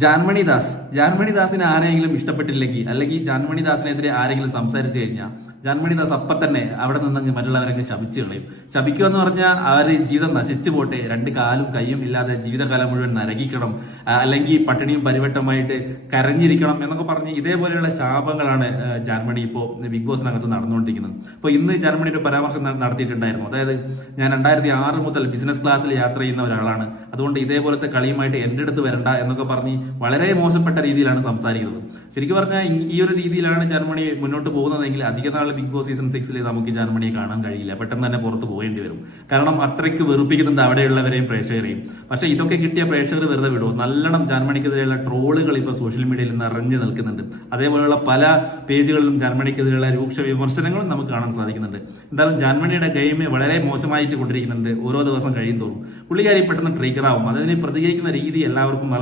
ജാൻമണി ദാസിനെ ആരെങ്കിലും ഇഷ്ടപ്പെട്ടില്ലെങ്കിൽ അല്ലെങ്കിൽ ജാൻമണി ദാസിനെതിരെ ആരെങ്കിലും സംസാരിച്ചു കഴിഞ്ഞാൽ ജാൻമണി ദാസ് അപ്പം തന്നെ അവിടെ നിന്ന് മറ്റുള്ളവരൊക്കെ ശപിച്ചു കളയും. ശപിക്കുക എന്ന് പറഞ്ഞാൽ അവര് ജീവിതം നശിച്ചു പോട്ടെ, രണ്ട് കാലും കൈയും ഇല്ലാതെ ജീവിതകാലം മുഴുവൻ നരകിക്കണം, അല്ലെങ്കിൽ പട്ടിണിയും പരിവട്ടമായിട്ട് കരഞ്ഞിരിക്കണം എന്നൊക്കെ പറഞ്ഞ് ഇതേപോലെയുള്ള ശാപങ്ങളാണ് ജാൻമണി ഇപ്പോൾ ബിഗ് ബോസിനകത്ത് നടന്നുകൊണ്ടിരിക്കുന്നത്. അപ്പോൾ ഇന്ന് ജാൻമണി ഒരു പരാമർശം നടത്തിയിട്ടുണ്ടായിരുന്നു. അതായത്, ഞാൻ 2006 മുതൽ ബിസിനസ് ക്ലാസ്സിൽ യാത്ര ചെയ്യുന്ന ഒരാളാണ്, അതുകൊണ്ട് ഇതേപോലത്തെ കളിയുമായിട്ട് എൻ്റെ അടുത്ത് വരണ്ട എന്നൊക്കെ പറഞ്ഞ് വളരെ മോശപ്പെട്ട രീതിയിലാണ് സംസാരിക്കുന്നത്. ശരിക്കും പറഞ്ഞാൽ ഈ ഒരു രീതിയിലാണ് ജർമ്മനി മുന്നോട്ട് പോകുന്നതെങ്കിൽ അധിക നാൾ ബിഗ് ബോസ് സീസൺ 6 നമുക്ക് ജർമ്മനിയെ കാണാൻ കഴിയില്ല. പെട്ടെന്ന് തന്നെ പുറത്ത് പോകേണ്ടി വരും. കാരണം അത്രയ്ക്ക് വെറുപ്പിക്കുന്നുണ്ട് അവിടെയുള്ളവരെയും പ്രേക്ഷകരെയും. പക്ഷേ ഇതൊക്കെ കിട്ടിയ പ്രേക്ഷകർ വെറുതെ വിടുമോ? നല്ലോണം ജർമ്മനിക്കെതിരെയുള്ള ട്രോളുകൾ ഇപ്പോൾ സോഷ്യൽ മീഡിയയിൽ നിറഞ്ഞു നിൽക്കുന്നുണ്ട്. അതേപോലെയുള്ള പല പേജുകളിലും ജർമ്മനിക്കെതിരെയുള്ള രൂക്ഷ വിമർശനങ്ങളും നമുക്ക് കാണാൻ സാധിക്കുന്നുണ്ട്. എന്തായാലും ജർമ്മനിയുടെ ഗെയിം വളരെ മോശമായിട്ട് കൊണ്ടിരിക്കുന്നുണ്ട്. ഓരോ ദിവസം കഴിയും തോറും പുള്ളിക്കാരി പെട്ടെന്ന് ട്രിഗർ ആവും. അതിനെ പ്രതികരിക്കുന്ന രീതി എല്ലാവർക്കും നല്ല